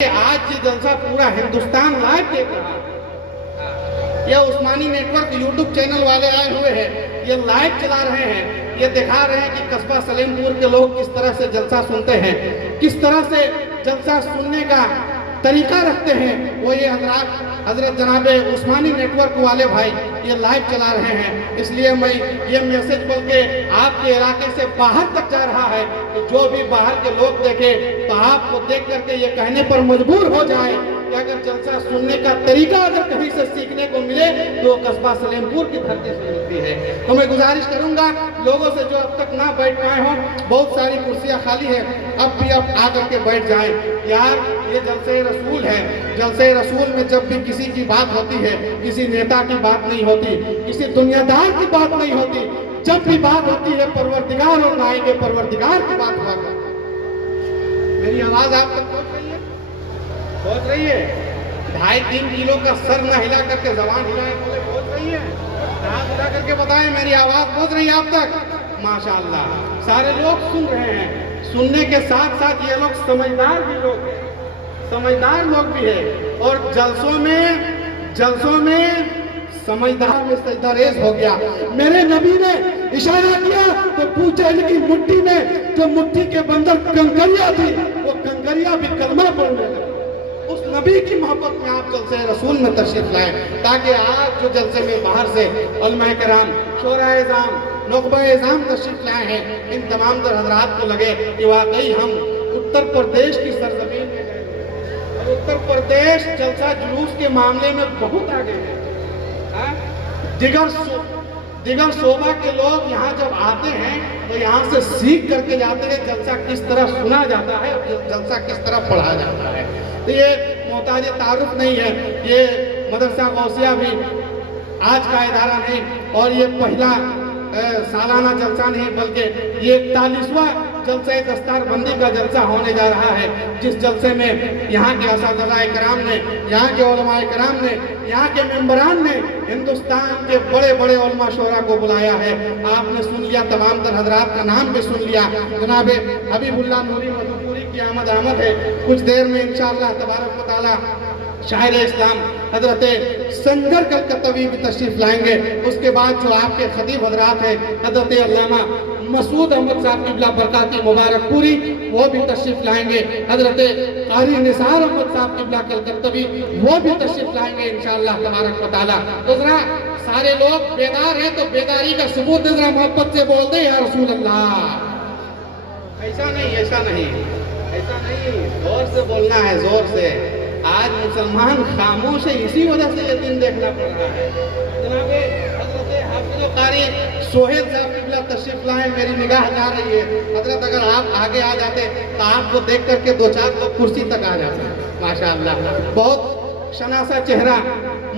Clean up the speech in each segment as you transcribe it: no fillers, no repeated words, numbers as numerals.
آج یہ جلسہ پورا ہندوستان لائیو دیکھ رہا ہے۔ یہ Usmani network YouTube channel والے آئے ہوئے ہیں، یہ لائیو چلا رہے ہیں، یہ دکھا رہے ہیں کہ قصبہ سلیم پور کے لوگ کس طرح سے جلسہ سنتے ہیں، کس طرح سے جلسہ سننے کا طریقہ رکھتے ہیں۔ وہ یہ حضرت جناب عثمانی نیٹ ورک والے بھائی یہ لائیو چلا رہے ہیں، اس لیے میں یہ میسج بول کے آپ کے علاقے سے باہر تک جا رہا ہے کہ جو بھی باہر کے لوگ دیکھے تو آپ کو دیکھ کر کے یہ کہنے پر مجبور ہو جائے کہ اگر جلسہ سننے کا طریقہ اگر کہیں سے سیکھنے کو ملے تو قصبہ سلیم پور کی دھرتی سے ملتی ہے۔ تو میں گزارش کروں گا لوگوں سے جو اب تک نہ بیٹھ پائے ہوں، بہت ساری کرسیاں خالی ہیں، اب بھی آ کر کے بیٹھ جائیں۔ یار یہ جلسہ رسول ہے، جلسہ رسول میں جب بھی کسی کی بات ہوتی ہے، کسی نیتا کی بات نہیں ہوتی، کسی دنیا دار کی بات نہیں ہوتی، جب بھی بات ہوتی ہے پروردگار اور نائب پروردگار کی بات ہوا کرتی ہے۔ میری آواز آپ تک پہنچ رہی ہے؟ پہنچ رہی ہے؟ 2.5-3 کلو کا سر نہ ہلا کر کے زبان ہلائے بولے پہنچ رہی ہے؟ ہاتھ اٹھا کر کے بتائیں میری آواز پہنچ رہی ہے آپ تک؟ ماشاءاللہ سارے لوگ سن رہے ہیں۔ سننے کے ساتھ ساتھ یہ لوگ سمجھدار بھی لوگ ہیں، سمجھدار لوگ بھی ہیں، اور جلسوں میں سمجھدار میں سجدہ ریز ہو گیا۔ میرے نبی نے اشارہ کیا تو پوچھا ان کی مٹھی میں جو مٹھی کے اندر کنکریاں تھی وہ کنکریاں بھی کلمہ پڑھنے لگی۔ اس نبی کی محبت میں آپ جلسہ رسول میں تشریف لائیں تاکہ آج جو جلسے میں باہر سے علماء کرام، شورا اعظام، نخبہ اعظام تشریف لائے ہیں، ان تمام در حضرات کو لگے کہ واقعی ہم اتر پردیش کی سرزمین میں گئے ہیں اور اتر پردیش جلسہ جلوس کے معاملے میں بہت آگے ہے۔ دیگر صوبہ کے لوگ یہاں جب آتے ہیں تو یہاں سے سیکھ کر کے جاتے ہیں جلسہ کس طرح سنا جاتا ہے اور جلسہ کس طرح پڑھا جاتا ہے۔ تو یہ محتاج تعارف نہیں ہے، یہ مدرسہ غوثیہ بھی آج کا ادارہ نہیں اور یہ پہلا سالانہ جلسہ نہیں بلکہ یہ 41واں جلسہ دستار بندی کا جلسہ ہونے جا رہا ہے، جس جلسے میں یہاں کے اساتذہ کرام نے، یہاں کے علماء کرام نے، یہاں کے ممبران نے ہندوستان کے بڑے بڑے علماء شورا کو بلایا ہے۔ آپ نے سن لیا، تمام تر حضرات کا نام بھی سن لیا۔ جناب حبیب اللہ نوری مدھوپوری کی آمد ہے، کچھ دیر میں انشاءاللہ تبارک و تعالی شاعر اسلام حضرت سنجر کلکتوی بھی تشریف لائیں گے۔ اس کے بعد جو آپ کے خطیب حضرات ہیں حضرت علامہ مسعود احمد صاحب قبلہ برکاتی مبارک پوری، وہ بھی تشریف لائیں گے۔ حضرت قاری نثار احمد صاحب قبلہ کلکتوی وہ بھی تشریف لائیں گے انشاءاللہ تبارک و تعالی۔ تو ذرا سارے لوگ بیدار ہیں تو بیداری کا ثبوت ذرا محبت سے بول دیں یا رسول اللہ۔ ایسا نہیں، زور سے بولنا ہے، زور سے۔ آج مسلمان خاموش ہے، اسی وجہ سے یہ دن دیکھنا پڑ رہا ہے۔ جناب حضرت حافظ قاری سہیل صاحب قبلہ تشریف لائیں، میری نگاہ جا رہی ہے۔ حضرت اگر آپ آگے آ جاتے تو آپ کو دیکھ کر کے 2-4 لوگ کرسی تک آ جاتے ہیں۔ ماشاءاللہ بہت شناسہ چہرہ،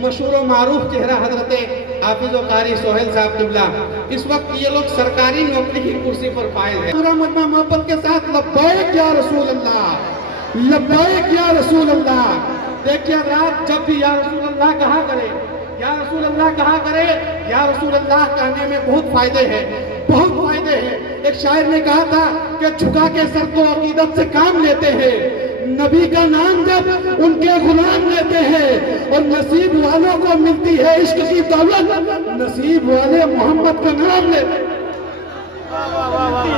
مشہور و معروف چہرہ حضرت حافظ قاری سہیل صاحب قبلہ، اس وقت یہ لوگ سرکاری نوکری کی کرسی پر فائز ہیں۔ پورا مجمع محبت کے ساتھ لبیک یا رسول اللہ، لبیک یا رسول اللہ۔ دیکھیے حضرات، جب بھی یا رسول اللہ کہا کرے، یا رسول اللہ کہا کرے، یا رسول اللہ کہنے میں بہت فائدے ہیں، بہت فائدے ہیں۔ ایک شاعر نے کہا تھا کہ جھکا کے سر کو عقیدت سے کام لیتے ہیں، نبی کا نام جب ان کے غلام لیتے ہیں، اور نصیب والوں کو ملتی ہے عشق کی دولت، نصیب والے محمد کا نام لیتے ہیں،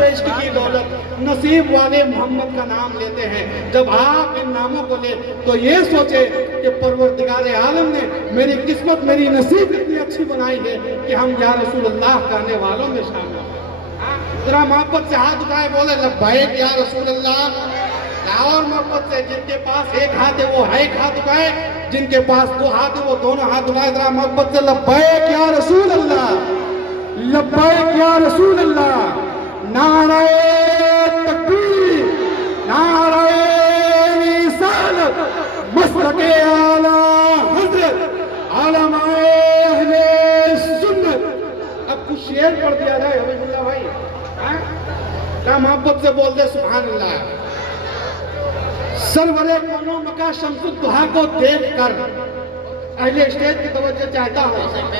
عشق کی دولت نصیب والے محمد کا نام لیتے ہیں۔ جب آپ ان ناموں کو لے تو یہ سوچے کہ پروردگار عالم نے میری قسمت، میری نصیب اتنی اچھی بنائی ہے کہ ہم یا رسول اللہ کہنے والوں میں شامل ہیں۔ ذرا محبت سے ہاتھ اٹھائے بولے لبیک یا رسول اللہ۔ اور محبت سے جن کے پاس ایک ہاتھ ہے وہ ایک ہاتھ اٹھائے، جن کے پاس 2 ہاتھ ہے وہ دونوں ہاتھ اٹھائے۔ ذرا محبت سے لبیک یا رسول اللہ، لبیک یا رسول اللہ۔ نعرہ تکبیر، نعرہ رسالت، مسلک اعلیٰ حضرت علماء اہل سنت۔ اب کچھ شعر پڑھ دیا جائے حبیب اللہ بھائی، کیا محبت سے بول دے سبحان اللہ۔ سرور کونوں مکہ شمس الدہا کو دیکھ کر اہل اسٹیج کی توجہ چاہتا ہوں۔